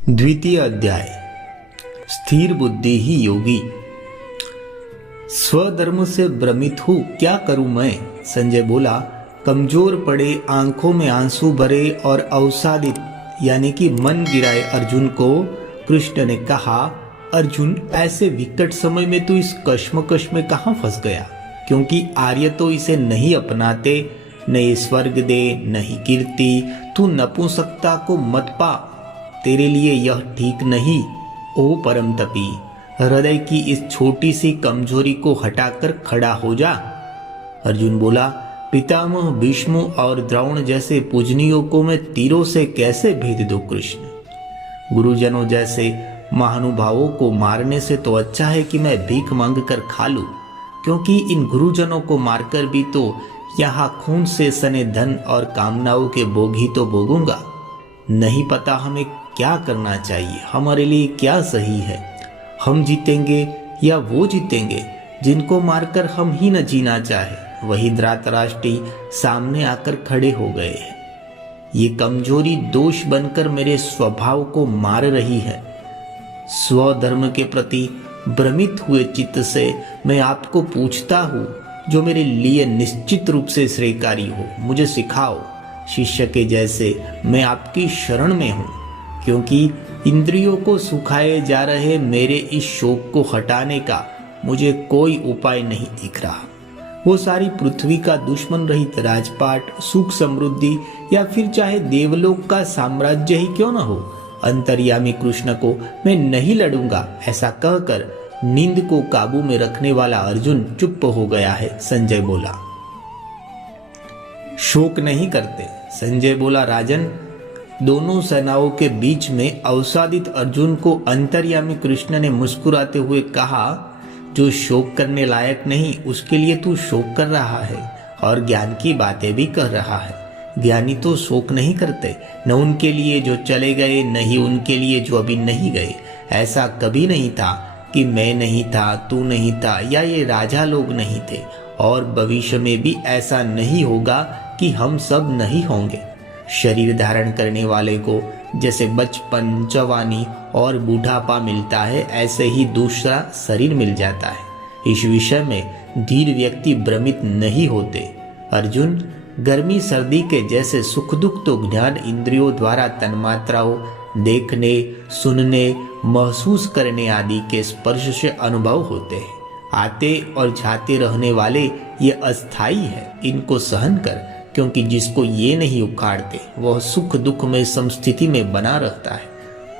द्वितीय अध्याय स्थिर बुद्धि ही योगी। स्वधर्म से भ्रमित हूँ, क्या करूं मैं? संजय बोला। कमजोर पड़े, आंखों में आंसू भरे और अवसादित यानी कि मन गिराए अर्जुन को कृष्ण ने कहा, अर्जुन, ऐसे विकट समय में तू इस कश्मकश में कहाँ फंस गया? क्योंकि आर्य तो इसे नहीं अपनाते, न ये स्वर्ग दे न ही कीर्ति। तू नपुंसकता को मत पा, तेरे लिए यह ठीक नहीं। ओ परम तपी, हृदय की इस छोटी सी कमजोरी को हटाकर खड़ा हो जा। अर्जुन बोला, पितामह भीष्म और द्रोण जैसे पूजनीयों को मैं तीरों से कैसे भेद दूं कृष्ण? गुरुजनों जैसे महानुभावों को मारने से तो अच्छा है कि मैं भीख मांग कर खा लूं, क्योंकि इन गुरुजनों को मारकर भी तो यहाँ खून से सने धन और कामनाओं के भोग ही तो भोगूंगा। नहीं पता हमें क्या करना चाहिए, हमारे लिए क्या सही है। हम जीतेंगे या वो जीतेंगे जिनको मारकर हम ही न जीना चाहे? वही धृतराष्ट्र सामने आकर खड़े हो गए हैं। ये कमजोरी दोष बनकर मेरे स्वभाव को मार रही है। स्वधर्म के प्रति भ्रमित हुए चित्त से मैं आपको पूछता हूँ, जो मेरे लिए निश्चित रूप से श्रेयकारी हो, मुझे सिखाओ। शिष्य के जैसे मैं आपकी शरण में हूँ, क्योंकि इंद्रियों को सुखाए जा रहे मेरे इस शोक को हटाने का मुझे कोई उपाय नहीं दिख रहा। वो सारी पृथ्वी का दुश्मन रहित राजपाट, सुख समृद्धि या फिर चाहे देवलोक का साम्राज्य ही क्यों न हो, अंतर्यामी कृष्ण को मैं नहीं लड़ूंगा, ऐसा कहकर नींद को काबू में रखने वाला अर्जुन चुप हो गया है। संजय बोला। शोक नहीं करते? संजय बोला, राजन, दोनों सेनाओं के बीच में अवसादित अर्जुन को अंतर्यामी कृष्ण ने मुस्कुराते हुए कहा, जो शोक करने लायक नहीं उसके लिए तू शोक कर रहा है और ज्ञान की बातें भी कर रहा है। ज्ञानी तो शोक नहीं करते, न उनके लिए जो चले गए, न ही उनके लिए जो अभी नहीं गए। ऐसा कभी नहीं था कि मैं नहीं था, तू नहीं था या ये राजा लोग नहीं थे, और भविष्य में भी ऐसा नहीं होगा कि हम सब नहीं होंगे। शरीर धारण करने वाले को जैसे बचपन, जवानी और बूढ़ापा मिलता है, ऐसे ही दूसरा शरीर मिल जाता है। इस विषय में धीर व्यक्ति भ्रमित नहीं होते। अर्जुन, गर्मी सर्दी के जैसे सुख दुख तो ज्ञान इंद्रियों द्वारा तन्मात्राओं, देखने, सुनने, महसूस करने आदि के स्पर्श से अनुभव होते हैं। आते और जाते रहने वाले ये अस्थाई है, इनको सहन कर, क्योंकि जिसको ये नहीं उखाड़ते वह सुख दुख में समस्थिति में बना रहता है।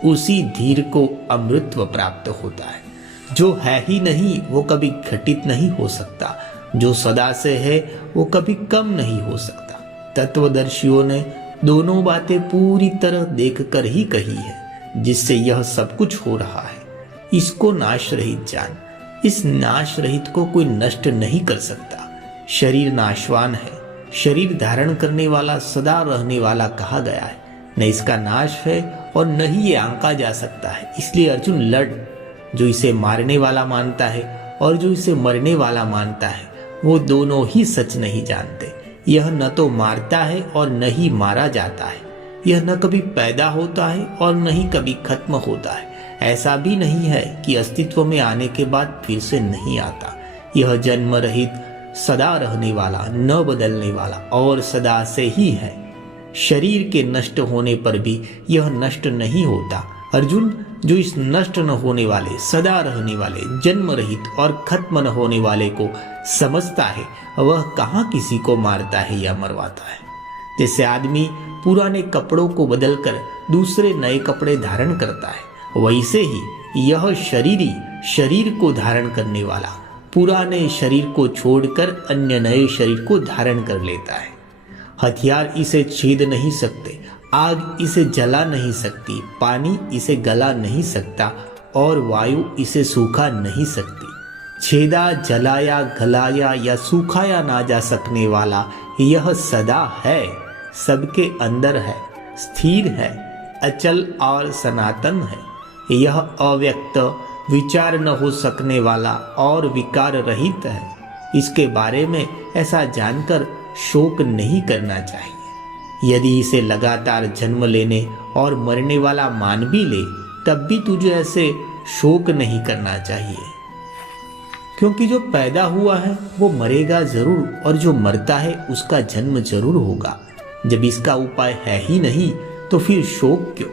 उसी धीर को अमृतत्व प्राप्त होता है। जो है ही नहीं वो कभी घटित नहीं हो सकता, जो सदा से है वो कभी कम नहीं हो सकता। तत्वदर्शियों ने दोनों बातें पूरी तरह देखकर ही कही है, जिससे यह सब कुछ हो रहा है। इसको नाश रहित जान। इस नाश रहित को कोई नष्ट नहीं कर सकता। शरीर नाशवान है, शरीर धारण करने वाला सदा रहने वाला कहा गया है। न इसका नाश है और न ही ये आंका जा सकता है। इसलिए अर्जुन लड़। जो इसे मारने वाला मानता है और जो इसे मरने वाला मानता है, वो दोनों ही सच नहीं जानते। यह न तो मारता है और न ही मारा जाता है। यह न कभी पैदा होता है और न ही कभी खत्म होता है। ऐसा भी नहीं है कि अस्तित्व में आने के बाद फिर से नहीं आता। यह जन्म रहित, सदा रहने वाला, न बदलने वाला और सदा से ही है। शरीर के नष्ट होने पर भी यह नष्ट नहीं होता। अर्जुन, जो इस नष्ट न होने वाले, सदा रहने वाले, जन्म रहित और खत्म न होने वाले को समझता है, वह कहाँ किसी को मारता है या मरवाता है। जैसे आदमी पुराने कपड़ों को बदलकर दूसरे नए कपड़े धारण करता है, वैसे ही यह शरीरी शरीर को धारण करने वाला पुराने शरीर को छोड़कर अन्य नए शरीर को धारण कर लेता है। हथियार इसे छेद नहीं सकते, आग इसे जला नहीं सकती, पानी इसे गला नहीं सकता और वायु इसे सूखा नहीं सकती। छेदा, जलाया, गलाया या सूखाया ना जा सकने वाला यह सदा है, सबके अंदर है, स्थिर है, अचल और सनातन है। यह अव्यक्त, विचार न हो सकने वाला और विकार रहित है। इसके बारे में ऐसा जानकर शोक नहीं करना चाहिए। यदि इसे लगातार जन्म लेने और मरने वाला मान भी ले, तब भी तुझे ऐसे शोक नहीं करना चाहिए, क्योंकि जो पैदा हुआ है वो मरेगा जरूर, और जो मरता है उसका जन्म जरूर होगा। जब इसका उपाय है ही नहीं तो फिर शोक क्यों?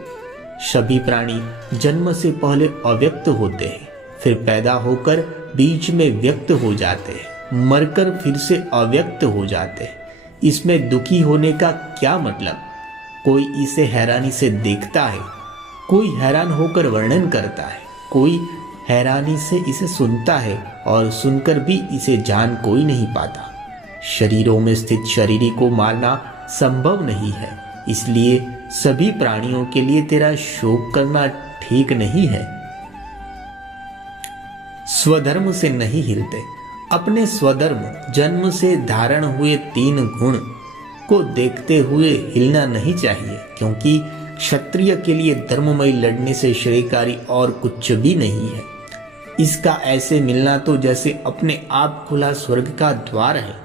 सभी प्राणी जन्म से पहले अव्यक्त होते हैं, फिर पैदा होकर बीच में व्यक्त हो जाते हैं, मरकर फिर से अव्यक्त हो जाते हैं। इसमें दुखी होने का क्या मतलब? कोई इसे हैरानी से देखता है, कोई हैरान होकर वर्णन करता है, कोई हैरानी से इसे सुनता है, और सुनकर भी इसे जान कोई नहीं पाता। शरीरों में स्थित शरीरी को मारना संभव नहीं है, इसलिए सभी प्राणियों के लिए तेरा शोक करना ठीक नहीं है। स्वधर्म से नहीं हिलते। अपने स्वधर्म जन्म से धारण हुए 3 गुण को देखते हुए हिलना नहीं चाहिए, क्योंकि क्षत्रिय के लिए धर्ममय लड़ने से श्रेयकारी और कुछ भी नहीं है। इसका ऐसे मिलना तो जैसे अपने आप खुला स्वर्ग का द्वार है।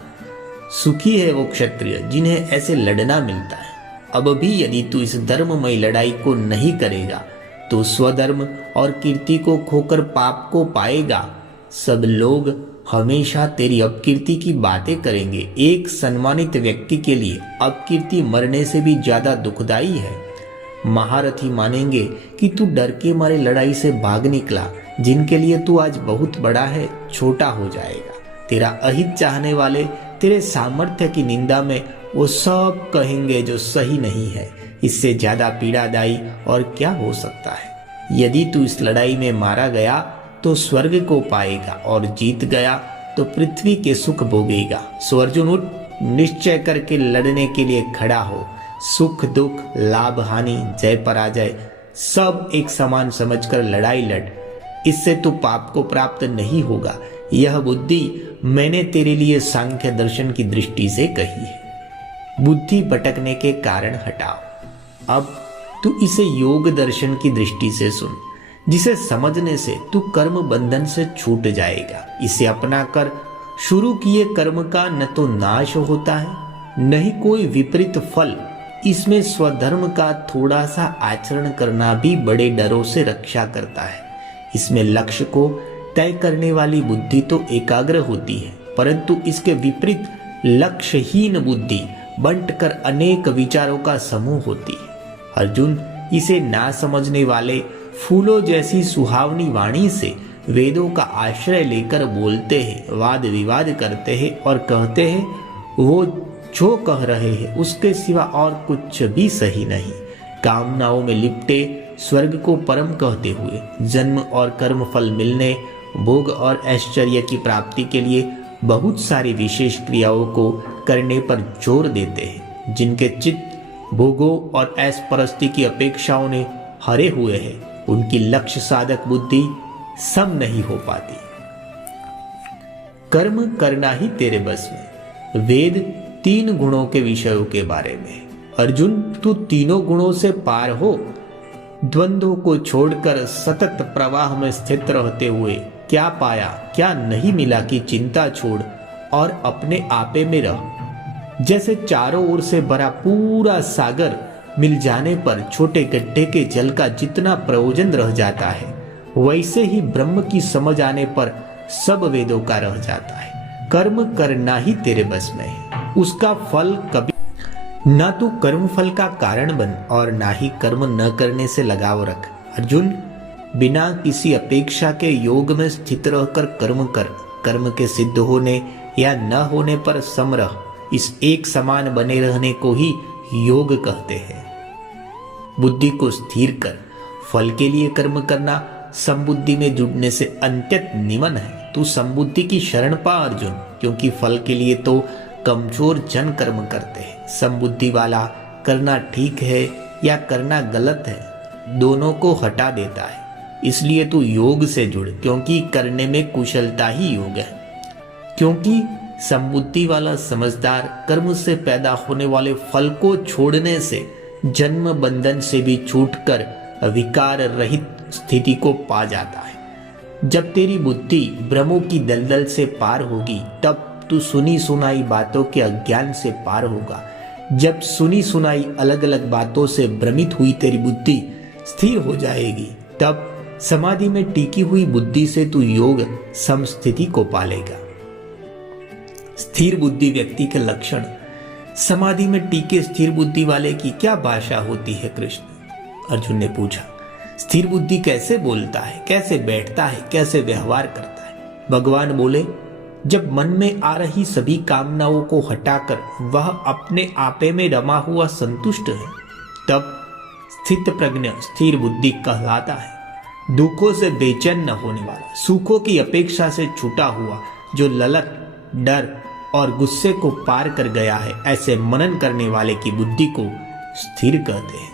सुखी है वो क्षत्रिय जिन्हें ऐसे लड़ना मिलता है। अब भी यदि तू इस धर्ममय लड़ाई को नहीं करेगा तो स्वधर्म और कीर्ति को खोकर पाप को पाएगा। सब लोग हमेशा तेरी अपकीर्ति की बातें करेंगे। एक सम्मानित व्यक्ति के लिए अपकीर्ति मरने से भी ज्यादा दुखदाई है। महारथी मानेंगे कि तू डर के मारे लड़ाई से भाग निकला। जिनके लिए तू आज बहुत बड़ा है, छोटा हो जाएगा। तेरा अहित चाहने वाले तेरे सामर्थ्य की निंदा में वो सब कहेंगे जो सही नहीं है। इससे ज्यादा पीड़ादायी और क्या हो सकता है? यदि तू इस लड़ाई में मारा गया तो स्वर्ग को पाएगा, और जीत गया तो पृथ्वी के सुख भोगेगा। सो अर्जुन उठ, निश्चय करके लड़ने के लिए खड़ा हो। सुख दुख, लाभ हानि, जय पराजय सब एक समान समझकर लड़ाई लड़। इससे तू पाप को प्राप्त नहीं होगा। यह बुद्धि मैंने तेरे लिए सांख्य दर्शन की दृष्टि से कही है। बुद्धि भटकने के कारण हटाओ। अब तू इसे योग दर्शन की दृष्टि से सुन, जिसे समझने से तू कर्म बंधन से छूट जाएगा। इसे अपना कर शुरू किए कर्म का न तो नाश होता है, न ही कोई विपरीत फल। इसमें स्वधर्म का थोड़ा सा आचरण करना भी बड़े डरों से रक्षा करता है। इसमें लक्ष्य को तय करने वाली बुद्धि तो एकाग्र होती है, परंतु इसके विपरीत लक्ष्यहीन बुद्धि बंटकर अनेक विचारों का समूह होती है। अर्जुन, इसे ना समझने वाले फूलों जैसी सुहावनी वाणी से वेदों का आश्रय लेकर बोलते हैं, वाद विवाद करते हैं और कहते हैं वो जो कह रहे हैं उसके सिवा और कुछ भी सही नहीं। कामनाओं में लिपटे स्वर्ग को परम कहते हुए जन्म और कर्म फल मिलने, भोग और ऐश्वर्य की प्राप्ति के लिए बहुत सारी विशेष क्रियाओं को करने पर जोर देते हैं। जिनके चित्त भोगों और ऐश परस्ती की अपेक्षाओं ने हरे हुए हैं, उनकी लक्ष्य साधक बुद्धि सम नहीं हो पाती। कर्म करना ही तेरे बस में। वेद 3 गुणों के विषयों के बारे में। अर्जुन, तू तीनों गुणों से पार हो। द्वंद्वों को छोड़कर सतत प्रवाह में स्थित रहते हुए क्या पाया क्या नहीं मिला की चिंता छोड़ और अपने आपे में रह। जैसे चारों ओर से भरा पूरा सागर मिल जाने पर छोटे गड्ढे के जल का जितना प्रयोजन रह जाता है, वैसे ही ब्रह्म की समझ आने पर सब वेदों का रह जाता है। कर्म करना ही तेरे बस में है। उसका फल कभी ना तू कर्म फल का कारण बन और ना ही कर्म न करने से लगाव रख। अर्जुन, बिना किसी अपेक्षा के योग में स्थित रहकर कर्म कर। कर्म के सिद्ध होने या न होने पर सम रह। इस एक समान बने रहने को ही योग कहते हैं। बुद्धि को स्थिर कर। फल के लिए कर्म करना समबुद्धि में जुड़ने से अत्यंत निमन है। तू समबुद्धि की शरण पा अर्जुन, क्योंकि फल के लिए तो कमजोर जन कर्म करते हैं। समबुद्धि वाला करना ठीक है या करना गलत है दोनों को हटा देता है। इसलिए तू योग से जुड़, क्योंकि करने में कुशलता ही योग है। क्योंकि समबुद्धि वाला समझदार कर्म से पैदा होने वाले फल को छोड़ने से जन्म बंधन से भी छूटकर विकार रहित स्थिति को पा जाता है। जब तेरी बुद्धि भ्रमों की दलदल से पार होगी, तब तू सुनी सुनाई बातों के अज्ञान से पार होगा। जब सुनी सुनाई अलग अलग बातों से भ्रमित हुई तेरी बुद्धि स्थिर हो जाएगी, तब समाधि में टिकी हुई बुद्धि से तू योग समस्थिति को पालेगा। स्थिर बुद्धि व्यक्ति के लक्षण। समाधि में टीके स्थिर बुद्धि वाले की क्या भाषा होती है कृष्ण? अर्जुन ने पूछा। स्थिर बुद्धि कैसे बोलता है, कैसे बैठता है, कैसे व्यवहार करता है? भगवान बोले, जब मन में आ रही सभी कामनाओं को हटाकर वह अपने आपे में रमा हुआ संतुष्ट है, तब स्थित प्रज्ञ स्थिर बुद्धि कहलाता है। दुखों से बेचैन न होने वाला, सुखों की अपेक्षा से छूटा हुआ, जो ललक, डर और गुस्से को पार कर गया है, ऐसे मनन करने वाले की बुद्धि को स्थिर कहते हैं।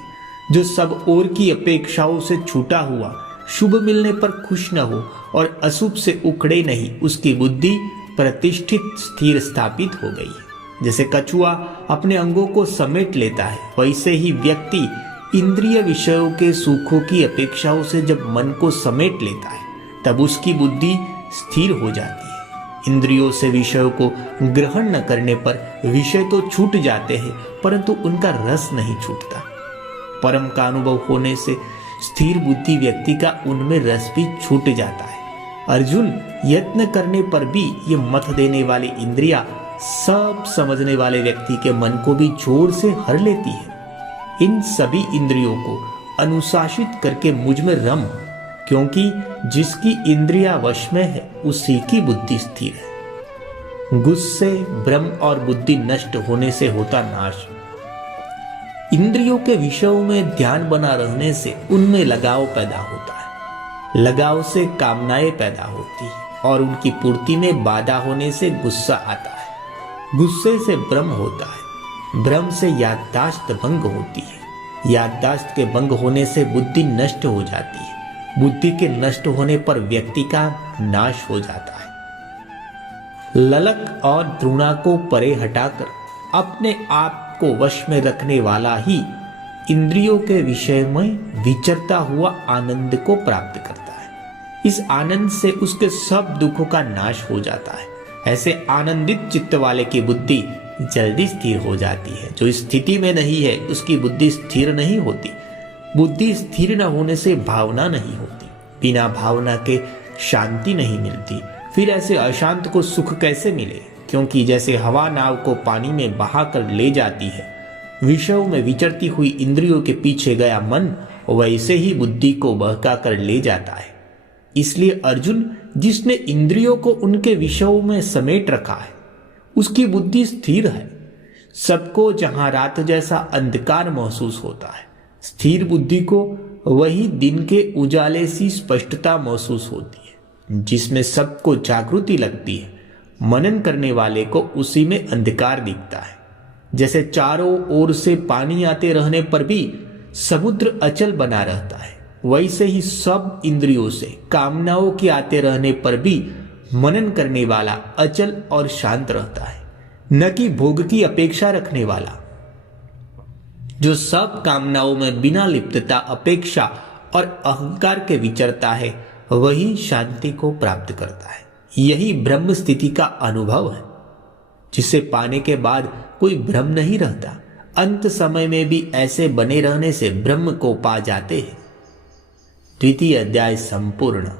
जो सब ओर की अपेक्षाओं से छूटा हुआ, शुभ मिलने पर खुश न हो और अशुभ से उखड़े नहीं, उसकी बुद्धि प्रतिष्ठित स्थिर स्थापित हो गई है। जैसे कछुआ अपने अंगों को समेट लेता है, वैसे ही व्यक्ति इंद्रिय विषयों के सुखों की अपेक्षाओं से जब मन को समेट लेता है, तब उसकी बुद्धि स्थिर हो जाती है। इंद्रियों से विषयों को ग्रहण न करने पर विषय तो छूट जाते हैं, परंतु उनका रस नहीं छूटता। परम का अनुभव होने से स्थिर बुद्धि व्यक्ति का उनमें रस भी छूट जाता है। अर्जुन, यत्न करने पर भी ये मत देने वाली इंद्रियां सब समझने वाले व्यक्ति के मन को भी जोर से हर लेती है। इन सभी इंद्रियों को अनुशासित करके मुझ में रम, क्योंकि जिसकी इंद्रिया वश में है उसी की बुद्धि स्थिर है। गुस्से, भ्रम और बुद्धि नष्ट होने से होता नाश। इंद्रियों के विषयों में ध्यान बना रहने से उनमें लगाव पैदा होता है। लगाव से कामनाएं पैदा होती है और उनकी पूर्ति में बाधा होने से गुस्सा आता है। गुस्से से भ्रम होता है, भ्रम से याददाश्त भंग होती है, याददाश्त के भंग होने से बुद्धि नष्ट हो जाती है, बुद्धि के नष्ट होने पर व्यक्ति का नाश हो जाता है। ललक और द्रुणा को परे हटाकर अपने आप को वश में रखने वाला ही इंद्रियों के विषय में विचरता हुआ आनंद को प्राप्त करता है। इस आनंद से उसके सब दुखों का नाश हो जाता है। ऐसे आनंदित चित्त वाले की बुद्धि जल्दी स्थिर हो जाती है। जो स्थिति में नहीं है उसकी बुद्धि स्थिर नहीं होती। बुद्धि स्थिर न होने से भावना नहीं होती, बिना भावना के शांति नहीं मिलती। फिर ऐसे अशांत को सुख कैसे मिले? क्योंकि जैसे हवा नाव को पानी में बहाकर ले जाती है, विषयों में विचरती हुई इंद्रियों के पीछे गया मन वैसे ही बुद्धि को बहका कर ले जाता है। इसलिए अर्जुन, जिसने इंद्रियों को उनके विषयों में समेट रखा है, उसकी बुद्धि स्थिर है। सबको जहां रात जैसा अंधकार महसूस होता है, स्थिर बुद्धि को वही दिन के उजाले सी स्पष्टता महसूस होती है। जिसमें सबको जागृति लगती है, मनन करने वाले को उसी में अंधकार दिखता है। जैसे चारों ओर से पानी आते रहने पर भी समुद्र अचल बना रहता है, वैसे ही सब इंद्रियों से कामनाओं के आते रहने पर भी मनन करने वाला अचल और शांत रहता है, न कि भोग की अपेक्षा रखने वाला। जो सब कामनाओं में बिना लिप्तता, अपेक्षा और अहंकार के विचरता है, वही शांति को प्राप्त करता है। यही ब्रह्म स्थिति का अनुभव है, जिसे पाने के बाद कोई भ्रम नहीं रहता। अंत समय में भी ऐसे बने रहने से ब्रह्म को पा जाते हैं। द्वितीय अध्याय संपूर्ण।